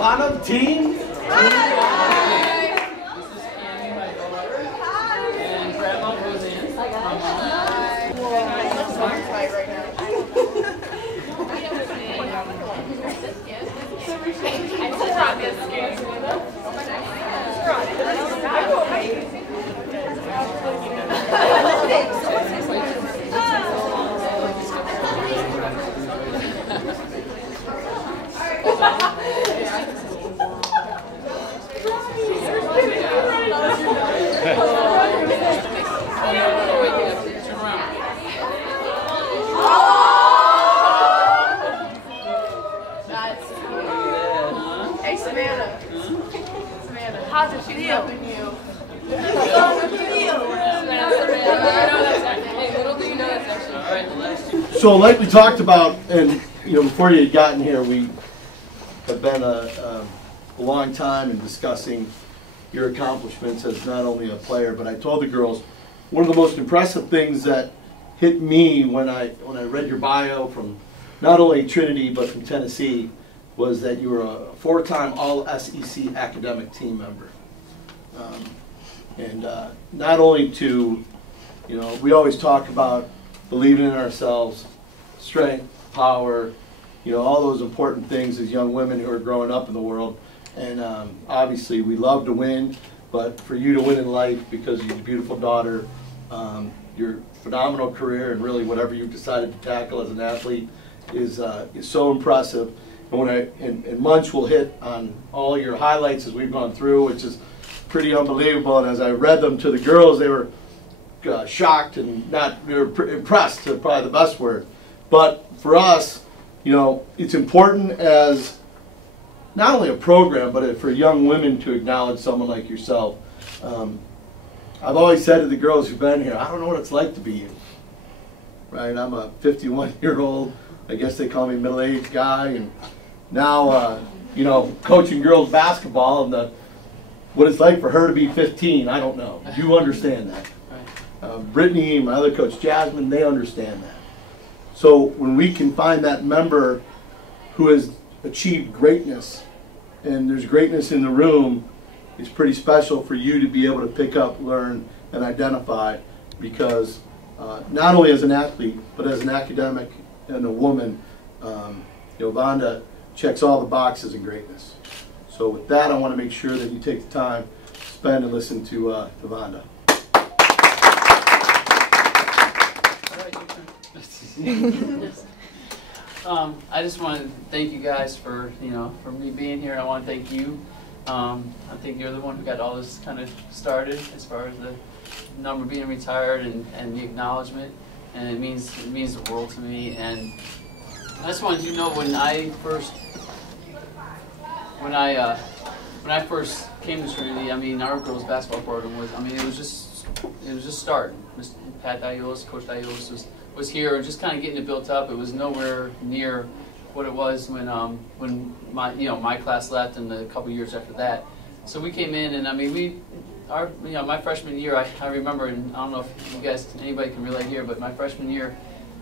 On up, team. Hey, Savannah. Savannah, how's it feel? So, like we talked about, and before you had gotten here, we have been a long time in discussing your accomplishments as not only a player, but I told the girls one of the most impressive things that hit me when I read your bio from not only Trinity but from Tennessee was that you were a 4-time All-SEC academic team member. And not only to, we always talk about believing in ourselves, strength, power, all those important things as young women who are growing up in the world. And obviously we love to win, but for you to win in life because of your beautiful daughter, your phenomenal career, and really whatever you've decided to tackle as an athlete is so impressive. And and Munch will hit on all your highlights as we've gone through, which is pretty unbelievable. And as I read them to the girls, they were shocked and they were impressed, is probably the best word. But for us, it's important as not only a program, but for young women to acknowledge someone like yourself. I've always said to the girls who've been here, I don't know what it's like to be you. Right? I'm a 51-year-old, I guess they call me middle-aged guy, and now, coaching girls basketball and what it's like for her to be 15, I don't know. You understand that. Brittany, my other coach, Jasmine, they understand that. So when we can find that member who has achieved greatness, and there's greatness in the room, it's pretty special for you to be able to pick up, learn, and identify, because not only as an athlete, but as an academic and a woman, Vonda checks all the boxes in greatness. So with that, I want to make sure that you take the time to spend and listen to Vonda. I just want to thank you guys for for me being here. I want to thank you. I think you're the one who got all this kind of started as far as the number being retired and the acknowledgement, and it means the world to me. And I just wanted you to know when I first came to Trinity, I mean, our girls basketball program was, it was just starting. Pat Diolis, Coach Diolis was here and just kind of getting it built up. It was nowhere near what it was when my class left and the couple years after that. So we came in, and my freshman year, I remember, and I don't know if anybody can relate here, but my freshman year,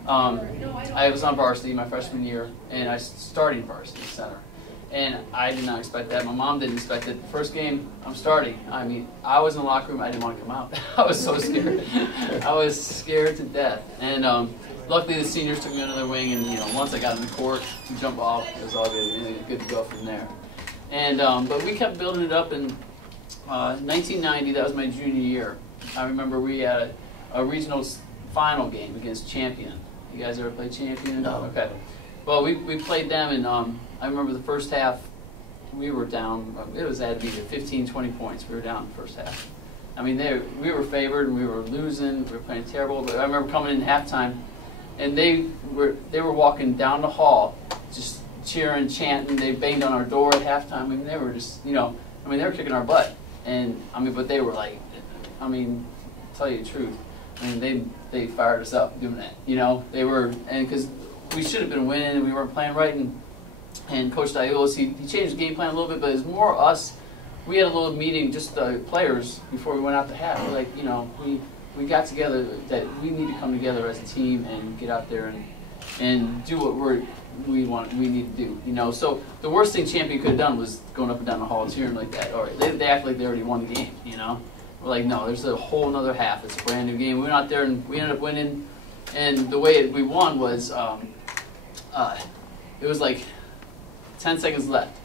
I was on varsity my freshman year, and I started varsity center. And I did not expect that. My mom didn't expect it. The first game, I'm starting. I was in the locker room. I didn't want to come out. I was so scared. I was scared to death. And luckily, the seniors took me under their wing. And once I got in the court to jump off, it was all good. And good to go from there. And but we kept building it up. In 1990, that was my junior year. I remember we had a regional final game against Champion. You guys ever play Champion? No. Okay. Well, we played them, and I remember the first half, we were down, it had to be 15, 20 points. We were down in the first half. We were favored, and we were losing, we were playing terrible, but I remember coming in halftime, and they were walking down the hall, just cheering, chanting. They banged on our door at halftime. They were just, they were kicking our butt. And, but they were like, tell you the truth, they fired us up doing that, They were, and because we should have been winning, and we weren't playing right, and Coach Diolis, he changed the game plan a little bit, but it's more us. We had a little meeting, just the players, before we went out to half. We're like, we got together that we need to come together as a team and get out there and do what we need to do. You know, so the worst thing Champion could have done was going up and down the hall cheering like that. All right, they act like they already won the game. You know, we're like, no, there's a whole other half. It's a brand new game. We went out there and we ended up winning. And the way we won was, it was like 10 seconds left.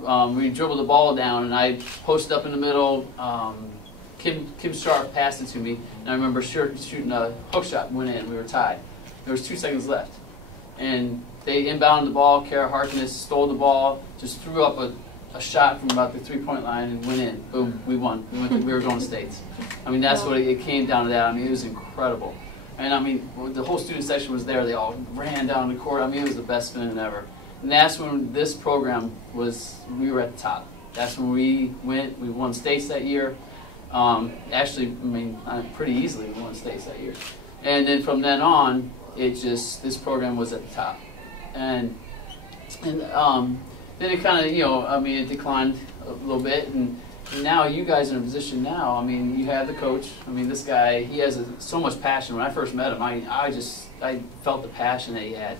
We dribbled the ball down, and I posted up in the middle. Kim Sharp passed it to me, and I remember shooting a hook shot, went in. We were tied. There was 2 seconds left, and they inbounded the ball. Kara Harkness stole the ball, just threw up a shot from about the 3-point line and went in. Boom, we won. We were going to states. I mean, that's what it came down to. That. I mean, it was incredible. And I mean, the whole student section was there. They all ran down the court. I mean, it was the best feeling ever. And that's when this program was, we were at the top. That's when we won states that year. Actually, I mean, pretty easily we won states that year. And then from then on, this program was at the top. And then it kind of, you know, I mean, it declined a little bit. And now you guys are in a position now, I mean, you have the coach. I mean, this guy, he has so much passion. When I first met him, I felt the passion that he had.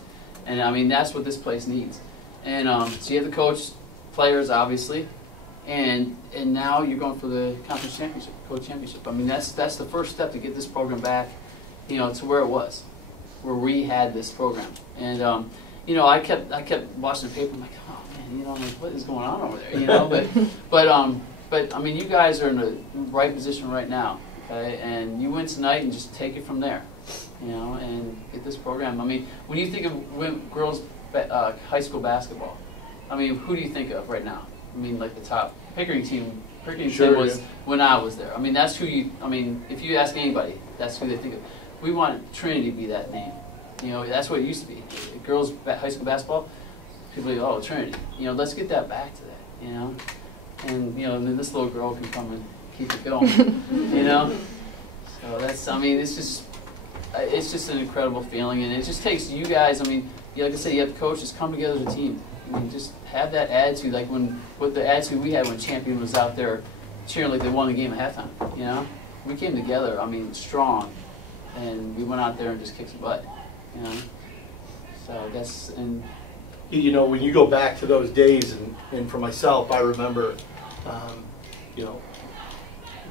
And I mean, that's what this place needs. And so you have the coach, players, obviously, and now you're going for the conference championship, coach championship. I mean, that's the first step to get this program back, you know, to where it was, where we had this program. And you know, I kept watching the paper. I'm like, oh man, you know, like, what is going on over there? You know, but I mean, you guys are in the right position right now, okay? And you win tonight and just take it from there. You know, and get this program. I mean, when you think of girls high school basketball, I mean, who do you think of right now? I mean, like the top Pickering team. Pickering team was when I was there. I mean, that's who you. I mean, if you ask anybody, that's who they think of. We want Trinity to be that name. You know, that's what it used to be. Girls high school basketball. People are like, oh, Trinity. You know, let's get that back to that. You know, and you know, and then this little girl can come and keep it going. You know, so that's. I mean, it's just an incredible feeling, and it just takes you guys. I mean, like I said, you have the coaches come together as a team. I mean, just have that attitude, like with the attitude we had when Champion was out there cheering like they won the game at halftime. You know, we came together. I mean, strong, and we went out there and just kicked some butt. You know, so that's and. You know, when you go back to those days, and for myself, I remember, you know,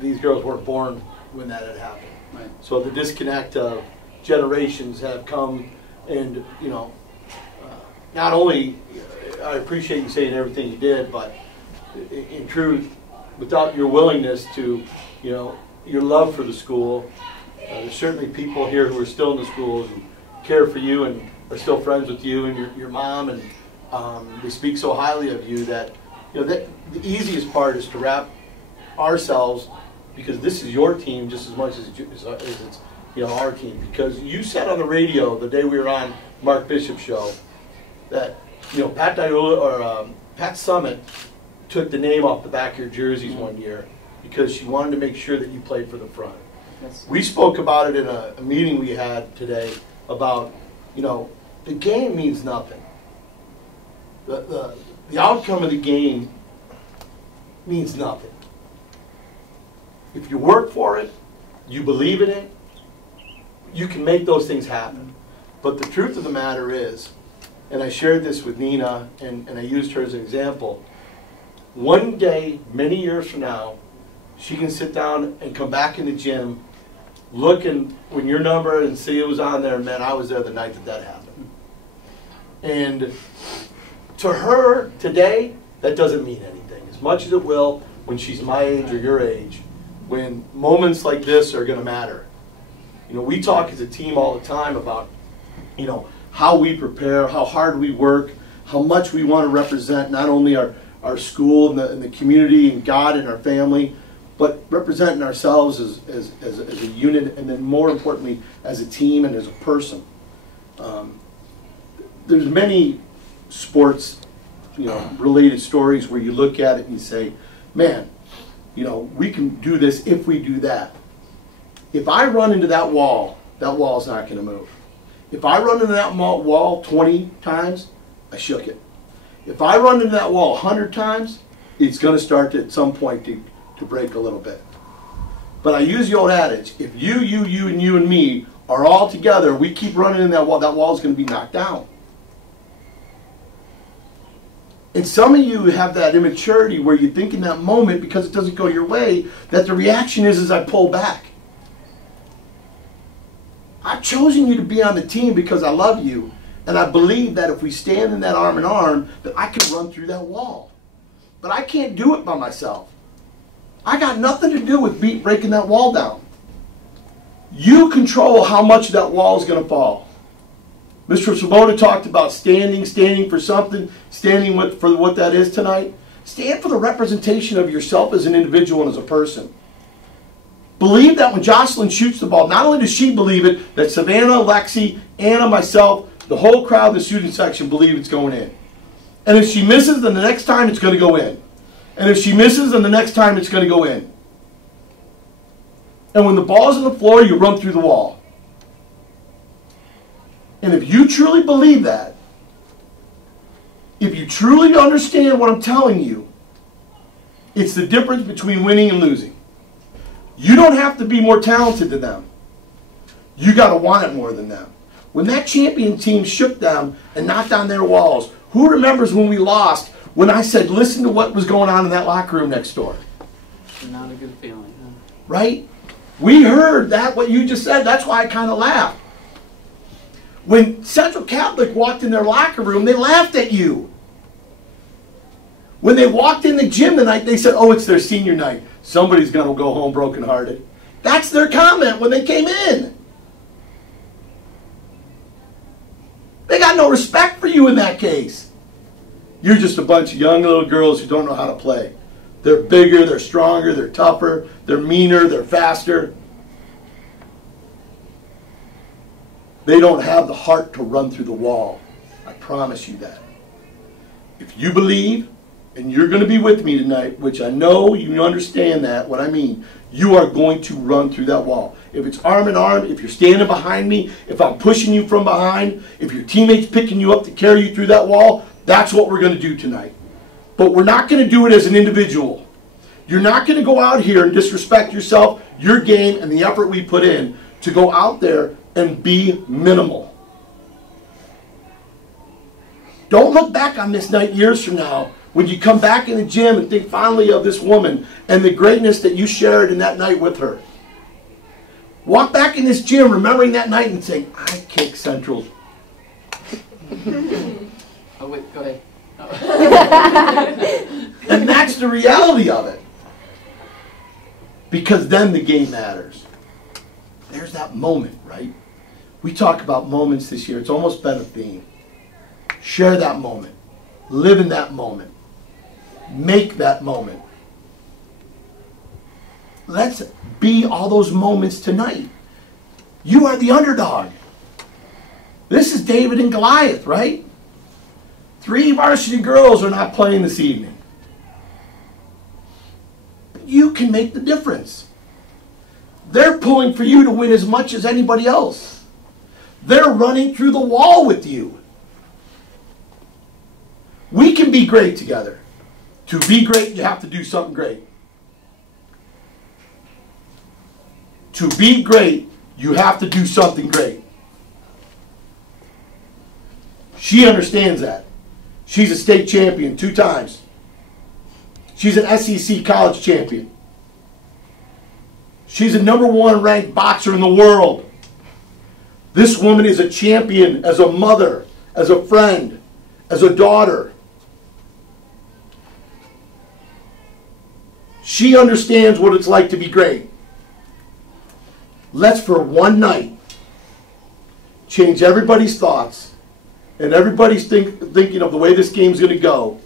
these girls weren't born when that had happened. Right. So the disconnect of generations have come, and you know, not only I appreciate you saying everything you did, but in truth, without your willingness to, you know, your love for the school, there's certainly people here who are still in the schools and care for you and are still friends with you and your mom, and we speak so highly of you that, you know, that the easiest part is to wrap ourselves, because this is your team just as much as it's, you know, our team. Because you said on the radio the day we were on Mark Bishop's show that, you know, Pat Diola or Pat Summit took the name off the back of your jerseys one year because she wanted to make sure that you played for the front. Yes. We spoke about it in a meeting we had today about, you know, the game means nothing. The outcome of the game means nothing. If you work for it, you believe in it, you can make those things happen. But the truth of the matter is, and I shared this with Nina, and I used her as an example, one day, many years from now, she can sit down and come back in the gym, look and when your number and see it was on there, man, I was there the night that happened. And to her, today, that doesn't mean anything, as much as it will when she's my age or your age, when moments like this are going to matter. You know, we talk as a team all the time about, you know, how we prepare, how hard we work, how much we want to represent not only our school and the community and God and our family, but representing ourselves as a unit, and then more importantly, as a team and as a person. There's many sports, you know, related stories where you look at it and you say, man, you know, we can do this if we do that. If I run into that wall's not going to move. If I run into that wall 20 times, I shook it. If I run into that wall 100 times, it's going to start at some point to break a little bit. But I use the old adage, if you, and you and me are all together, we keep running in that wall's going to be knocked down. And some of you have that immaturity where you think in that moment, because it doesn't go your way, that the reaction is I pull back. I've chosen you to be on the team because I love you. And I believe that if we stand in that arm in arm, that I can run through that wall. But I can't do it by myself. I got nothing to do with breaking that wall down. You control how much that wall is going to fall. Mr. Vonda talked about standing for something, standing for what that is tonight. Stand for the representation of yourself as an individual and as a person. Believe that when Jocelyn shoots the ball, not only does she believe it, that Savannah, Lexi, Anna, myself, the whole crowd in the student section believe it's going in. And if she misses, then the next time it's going to go in. And if she misses, then the next time it's going to go in. And when the ball's on the floor, you run through the wall. And if you truly believe that, if you truly understand what I'm telling you, it's the difference between winning and losing. You don't have to be more talented than them. You got to want it more than them. When that champion team shook them and knocked on their walls, who remembers when we lost, when I said, listen to what was going on in that locker room next door? Not a good feeling. Huh? Right? We heard that, what you just said. That's why I kind of laughed. When Central Catholic walked in their locker room, they laughed at you. When they walked in the gym tonight, they said, oh, it's their senior night. Somebody's going to go home brokenhearted. That's their comment when they came in. They got no respect for you in that case. You're just a bunch of young little girls who don't know how to play. They're bigger, they're stronger, they're tougher, they're meaner, they're faster. They don't have the heart to run through the wall. I promise you that. If you believe, and you're going to be with me tonight, which I know you understand that, what I mean, you are going to run through that wall. If it's arm in arm, if you're standing behind me, if I'm pushing you from behind, if your teammate's picking you up to carry you through that wall, that's what we're going to do tonight. But we're not going to do it as an individual. You're not going to go out here and disrespect yourself, your game, and the effort we put in to go out there and be minimal. Don't look back on this night years from now when you come back in the gym and think fondly of this woman and the greatness that you shared in that night with her. Walk back in this gym remembering that night and saying, I kicked Central. Oh, wait, go ahead. And that's the reality of it. Because then the game matters. There's that moment, right? We talk about moments this year. It's almost been a theme. Share that moment. Live in that moment. Make that moment. Let's be all those moments tonight. You are the underdog. This is David and Goliath, right? 3 varsity girls are not playing this evening. You can make the difference. They're pulling for you to win as much as anybody else. They're running through the wall with you. We can be great together. To be great, you have to do something great. To be great, you have to do something great. She understands that. She's a state champion 2 times. She's an SEC college champion. She's a #1 ranked boxer in the world. This woman is a champion as a mother, as a friend, as a daughter. She understands what it's like to be great. Let's, for one night, change everybody's thoughts and everybody's thinking of the way this game's going to go,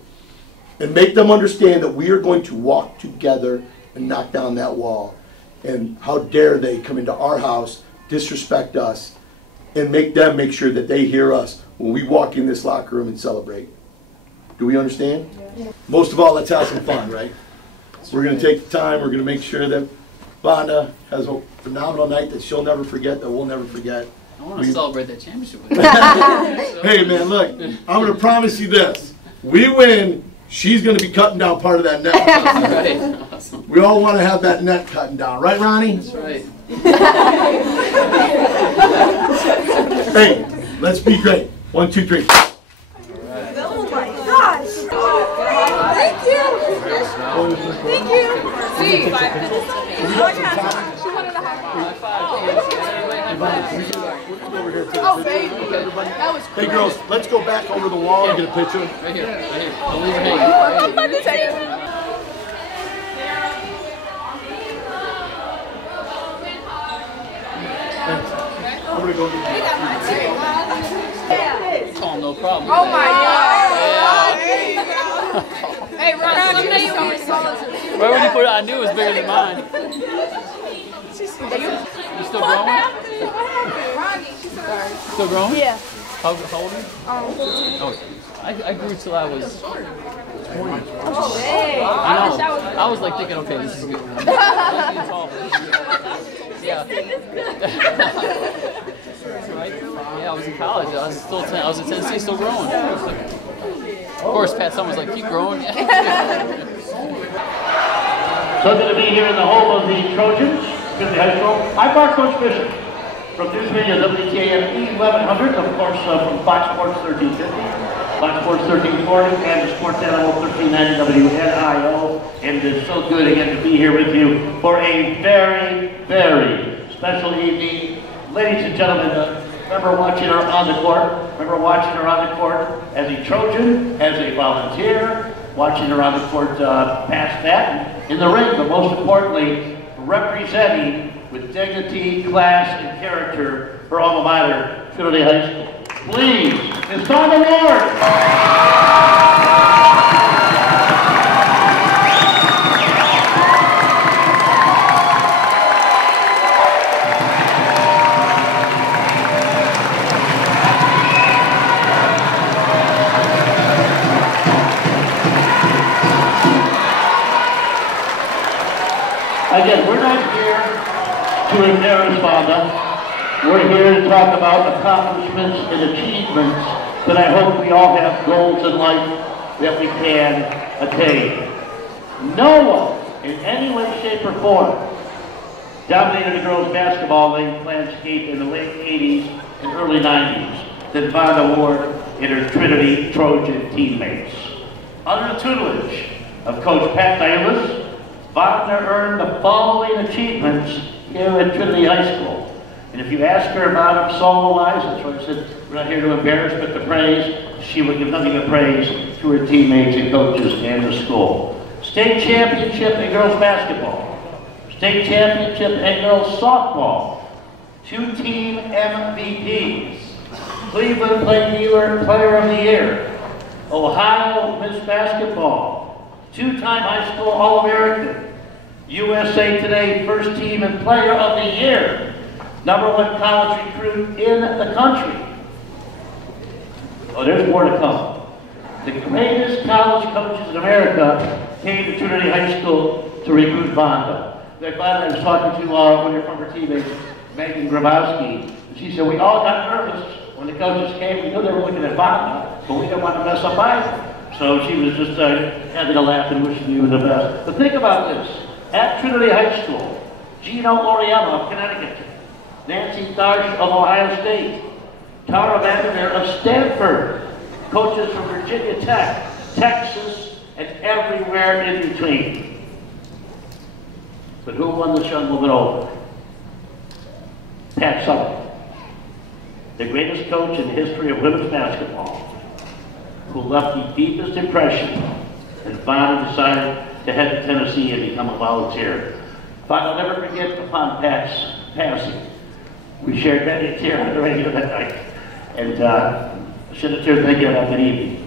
and make them understand that we are going to walk together and knock down that wall. And how dare they come into our house, disrespect us, and make sure that they hear us when we walk in this locker room and celebrate. Do we understand? Yeah. Most of all, let's have some fun, right? We're going to take the time. We're going to make sure that Vonda has a phenomenal night that she'll never forget, that we'll never forget. I want to celebrate that championship with her. Hey, man, look, I'm going to promise you this. We win, she's going to be cutting down part of that net. Right. Awesome. We all want to have that net cutting down. Right, Ronnie? That's right. Hey, let's be great. 1, 2, 3. All right. Oh my gosh! Thank you. See, 5 minutes. She wanted a high five. Oh, baby. That was crazy. Hey, girls, let's go back over the wall and get a picture. Right here, right here. I'll leave it hanging. I'm about to take it. I'm gonna go get Oh, no problem. Oh my God. Yeah. Hey, Ron, someday you want to Where would you put it? I knew it was bigger than mine. You still growing? Still growing? Yeah. How old are you? 14. Oh, I grew till I was 20. Hey. I was like thinking, okay, this is good. I'm getting tall. Yeah. Right? Yeah, I was in college. I was in Tennessee, still growing. Of course, Pat Summers was like, keep growing. So good to be here in the home of the Trojans, Trinity High School. I'm Mark Coach Bishop from News Radio WTAM 1100, of course, from Fox Sports 1350, Fox Sports 1340, and the Sports Animal 1390 WNIO. And it is so good again to be here with you for a very, very special evening. Ladies and gentlemen, remember watching her on the court. Remember watching her on the court as a Trojan, as a volunteer, watching her on the court past that, in the ring, but most importantly, representing with dignity, class, and character her alma mater, Trinity High School. Please, Ms. Vonda Ward. Again, we're not here to embarrass Vonda. We're here to talk about accomplishments and achievements that I hope we all have goals in life that we can attain. No one, in any way, shape, or form, dominated the girls' basketball landscape in the late 80s and early 90s than Vonda Ward and her Trinity Trojan teammates. Under the tutelage of Coach Pat Davis, Vonda earned the following achievements here at Trinity High School. And if you ask her about them solo-wise, that's why I said we're not here to embarrass but to praise, she would give nothing but praise to her teammates and coaches and the school. State championship in girls basketball. State championship in girls softball. 2 team MVPs. Cleveland Player of the Year. Ohio Miss Basketball. 2-time high school All-American. USA Today First Team and Player of the Year. #1 college recruit in the country. Oh, there's more to come. The greatest college coaches in America came to Trinity High School to recruit Vonda. In fact, I was talking to one of her former teammates, Megan Grabowski, and she said, we all got nervous when the coaches came. We knew they were looking at Vonda, but we didn't want to mess up either. So she was just having a laugh and wishing you the best. But think about this. At Trinity High School, Gino Oriella of Connecticut, Nancy Darsh of Ohio State, Tara Vandermeer of Stanford, coaches from Virginia Tech, Texas, and everywhere in between. But who won the Sun moving over? Pat Summers, the greatest coach in the history of women's basketball, who left the deepest impression, and finally decided to head to Tennessee and become a volunteer. But I'll never forget upon Pat's passing. We shared many tears on the radio that night, and shed a tear thinking about that evening.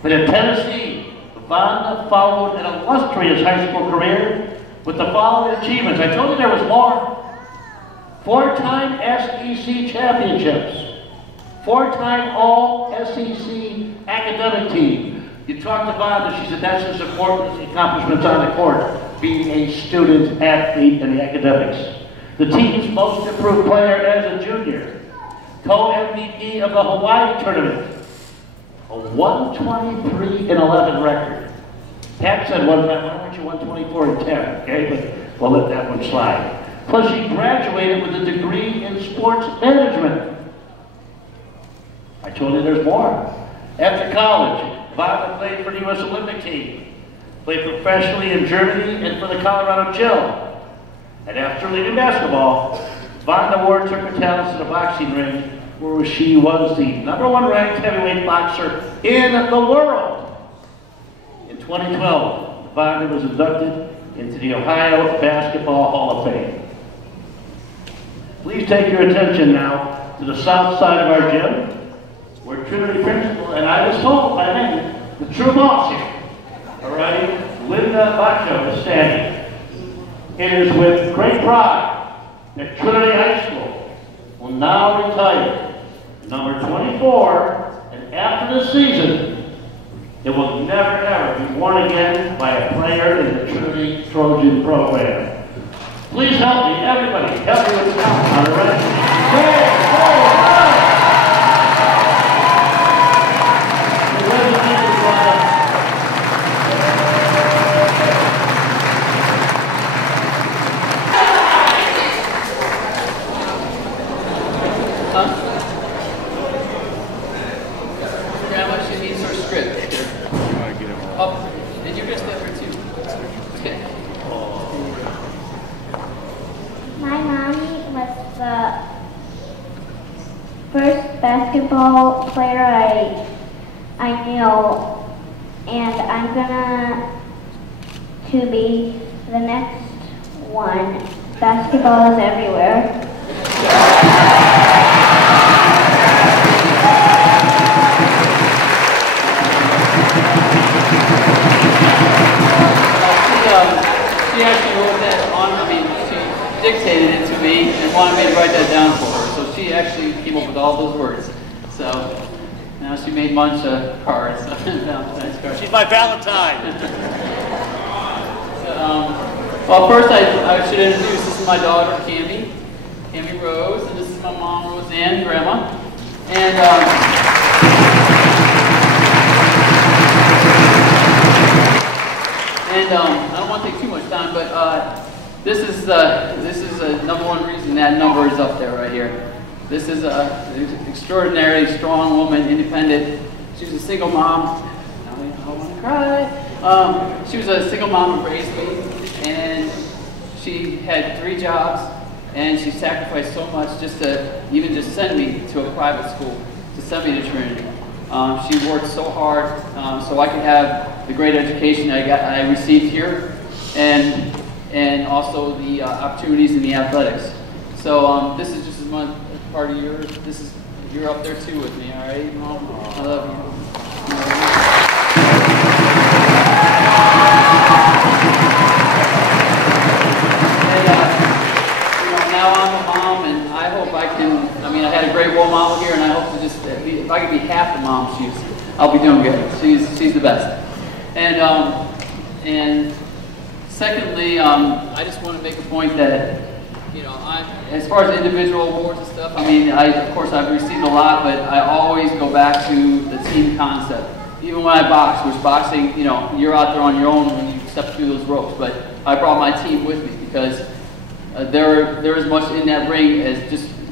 But in Tennessee, Vonda followed an illustrious high school career with the following achievements. I told you there was more. 4-time SEC championships, 4-time All-SEC academic team. You talked to Vonda, she said that's as important as the accomplishments on the court, being a student athlete in the academics. The team's most improved player as a junior, co-MVP of the Hawaii tournament, a 123-11 record. Pat said one time, why weren't you 124-10? Okay, but we'll let that one slide. Plus, she graduated with a degree in sports management. I told you there's more. After college, Vonda played for the U.S. Olympic team. played professionally in Germany and for the Colorado Chill. And after leaving basketball, Vonda Ward took her talents to the boxing ring, where she was the #1 ranked heavyweight boxer in the world. In 2012, Vonda was inducted into the Ohio Basketball Hall of Fame. Please take your attention now to the south side of our gym, where Trinity Principal, and I was told by many, the true boss here, all right, Linda Bacho is standing. It is with great pride that Trinity High School will now retire number 24, and after this season, it will never ever be worn again by a player in the Trinity Trojan program. Please help me, everybody, help me with the count, all right? 3, 4, 1. First basketball player I knew, and I'm gonna to be the next one. Basketball is everywhere. She actually wrote that on, she dictated it to me and wanted me to write that down for her. So she actually came up with all those words. So now she made Munch cards, Valentine's cards. She's my Valentine. Well, first I should introduce, this is my daughter, Cammie Rose, and this is my mom, Roseanne, Grandma. And I don't want to take too much time, but this is the #1 reason that number is up there right here. This is an extraordinarily strong woman, independent. She was a single mom. I don't want to cry. She was a single mom who raised me, and she had 3 jobs, and she sacrificed so much just to even just send me to a private school, to send me to Trinity. She worked so hard so I could have the great education I received here, and also the opportunities in the athletics. So this is just as much part of yours. This is, you're up there too with me, all right, Mom? I love you. And now I'm a mom, and I hope I can. I had a great role model here, and I hope to just if I could be half the mom I'll be doing good. She's the best. And secondly, I just want to make a point that, as far as individual awards and stuff, of course I've received a lot, but I always go back to the team concept. Even when I box, which boxing, you're out there on your own when you step through those ropes, but I brought my team with me because there is much in that ring as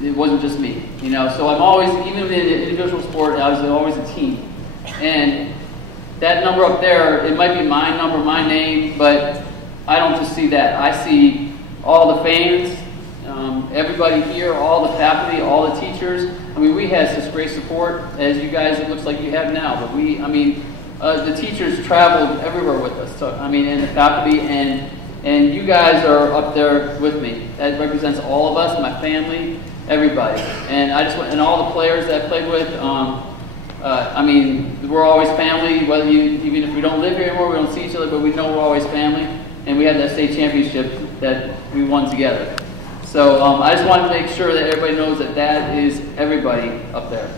it wasn't just me, So I'm always, even in an individual sport, I was always a team. And that number up there, it might be my number, my name, but I don't just see that. I see all the fans, everybody here, all the faculty, all the teachers. We had such great support as you guys, it looks like you have now, but the teachers traveled everywhere with us. So, and the faculty, and you guys are up there with me. That represents all of us, my family, everybody. And and all the players that I played with, we're always family, even if we don't live here anymore, we don't see each other, but we know we're always family. And we had that state championship that we won together. So I just wanted to make sure that everybody knows that is everybody up there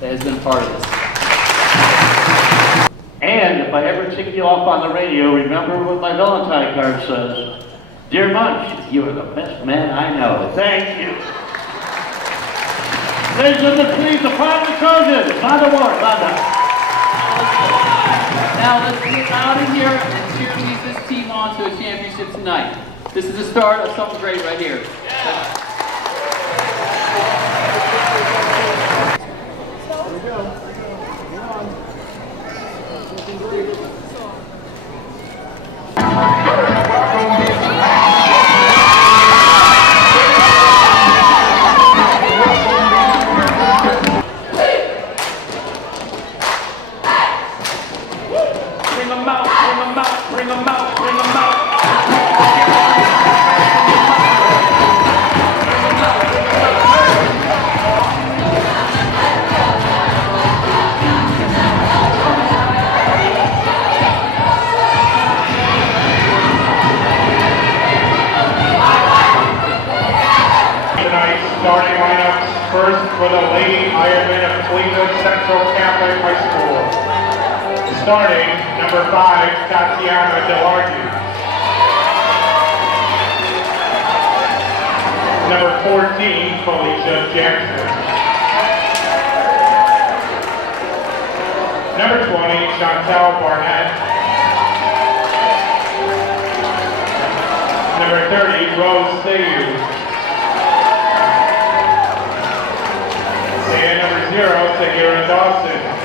that has been part of this. And if I ever tick you off on the radio, remember what my Valentine card says. Dear Munch, you are the best man I know. Thank you. Ladies and gentlemen, please, the private Trojans, Vonda Ward, Vonda. Now let's get out of here and cheer this team on to a championship tonight. This is the start of something great right here. Yeah. for the Lady Ironmen of Cleveland Central Catholic High School. Starting, number 5, Tatiana Delargy. Number 14, Felicia Jackson. Number 20, Chantel Barnett. Number 30, Rose Sayu. And number 0, Tahira Dawson.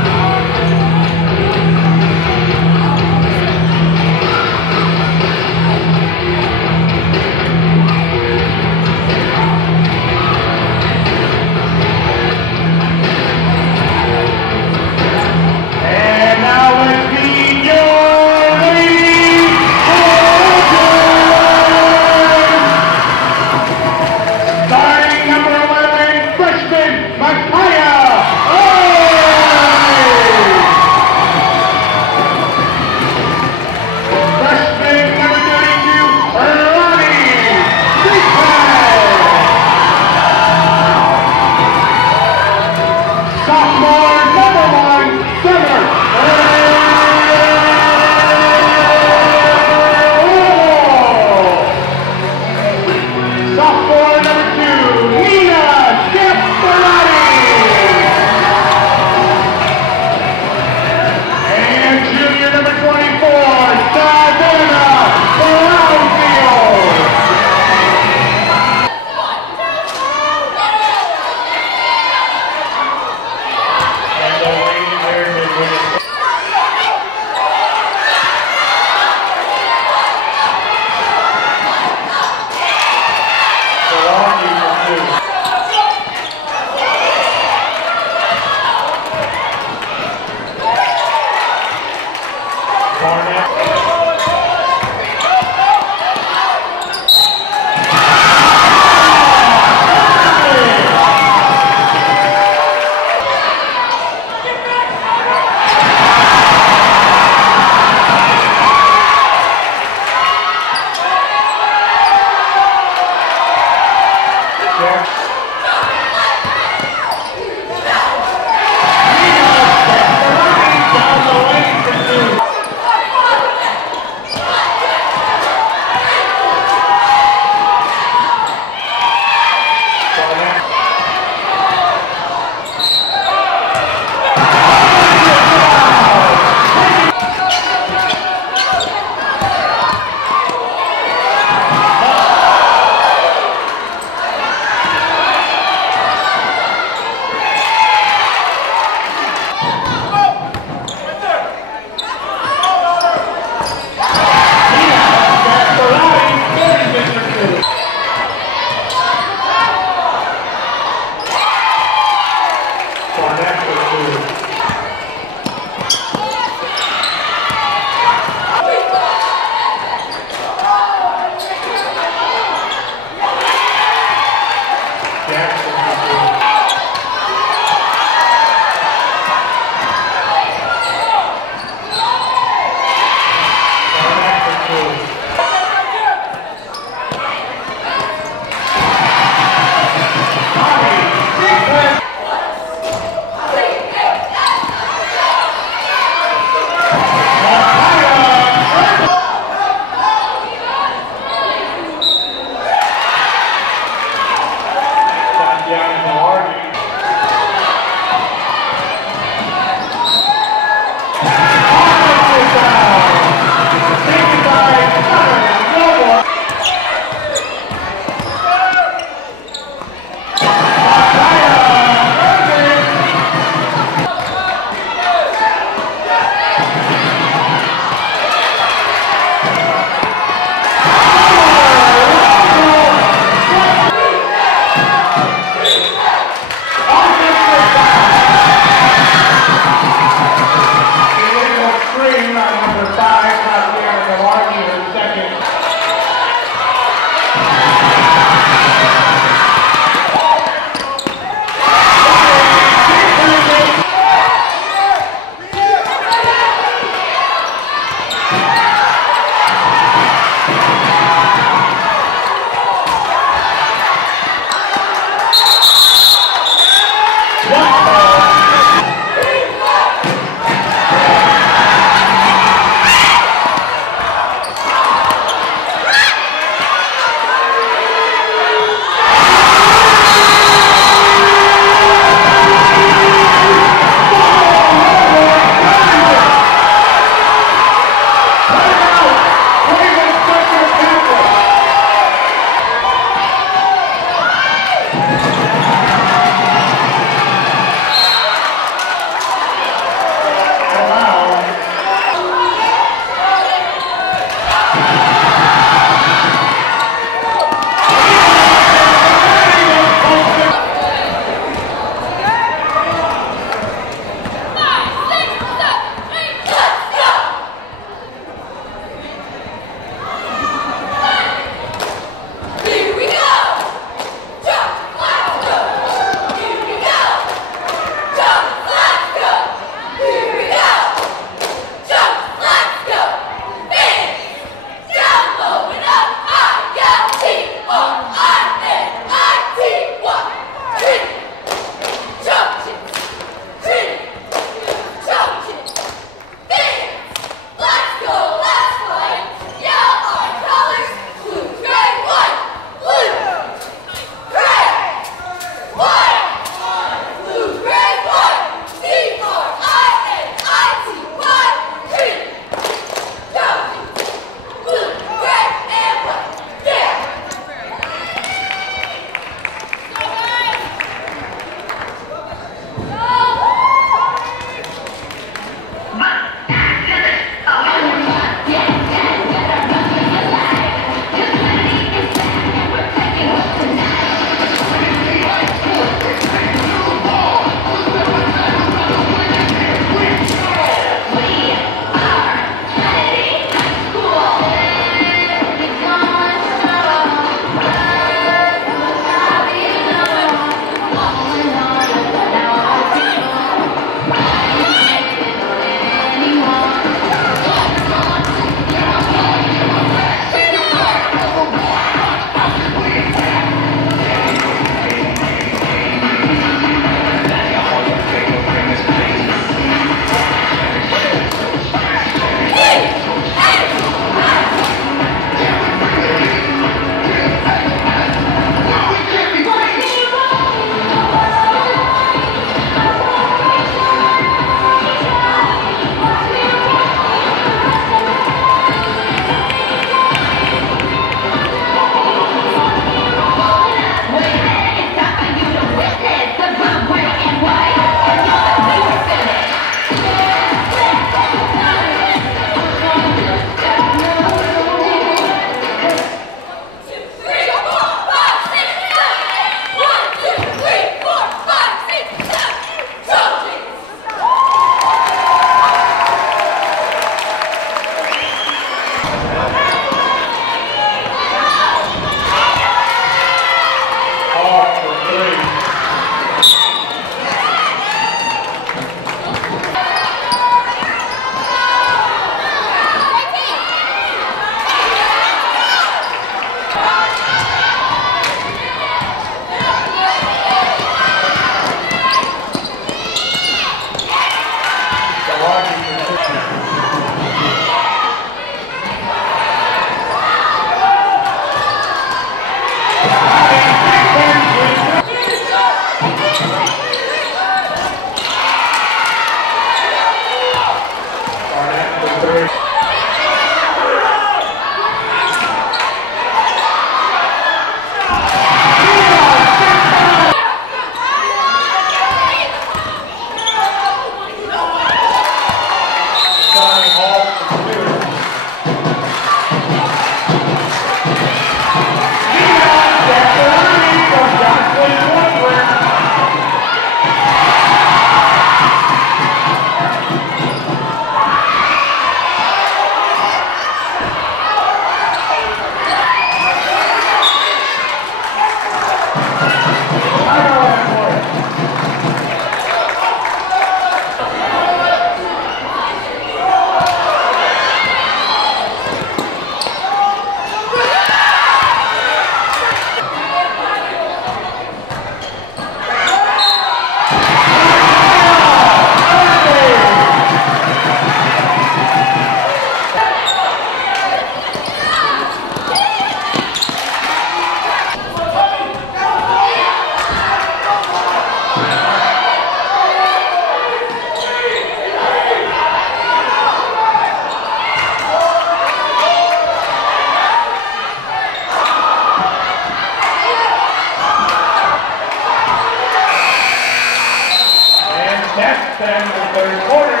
10 in the third quarter.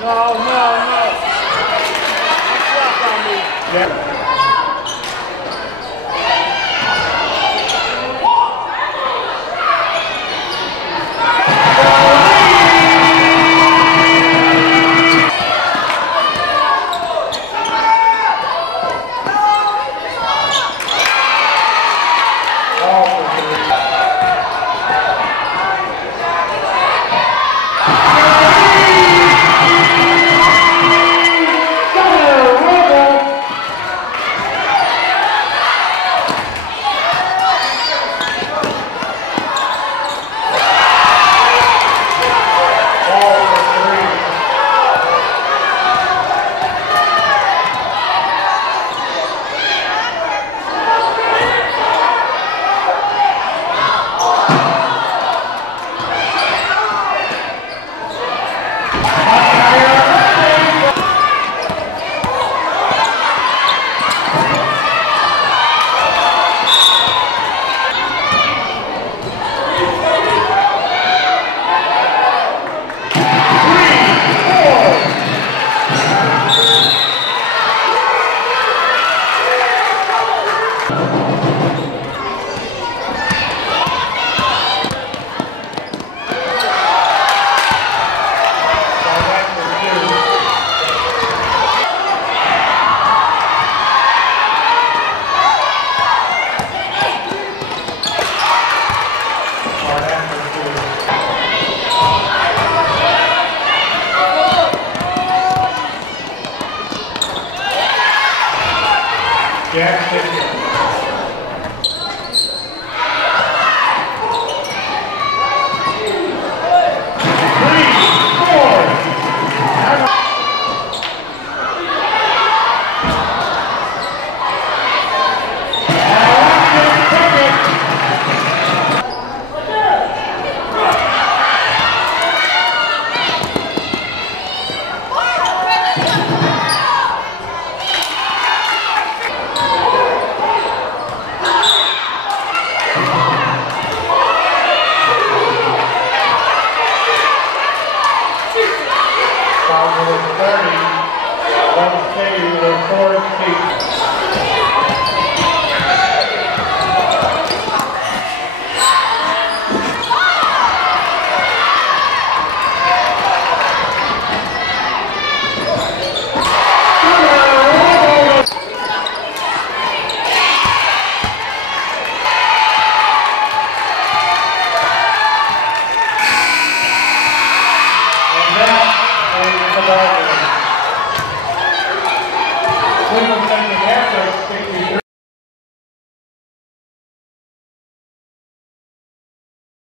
No, no.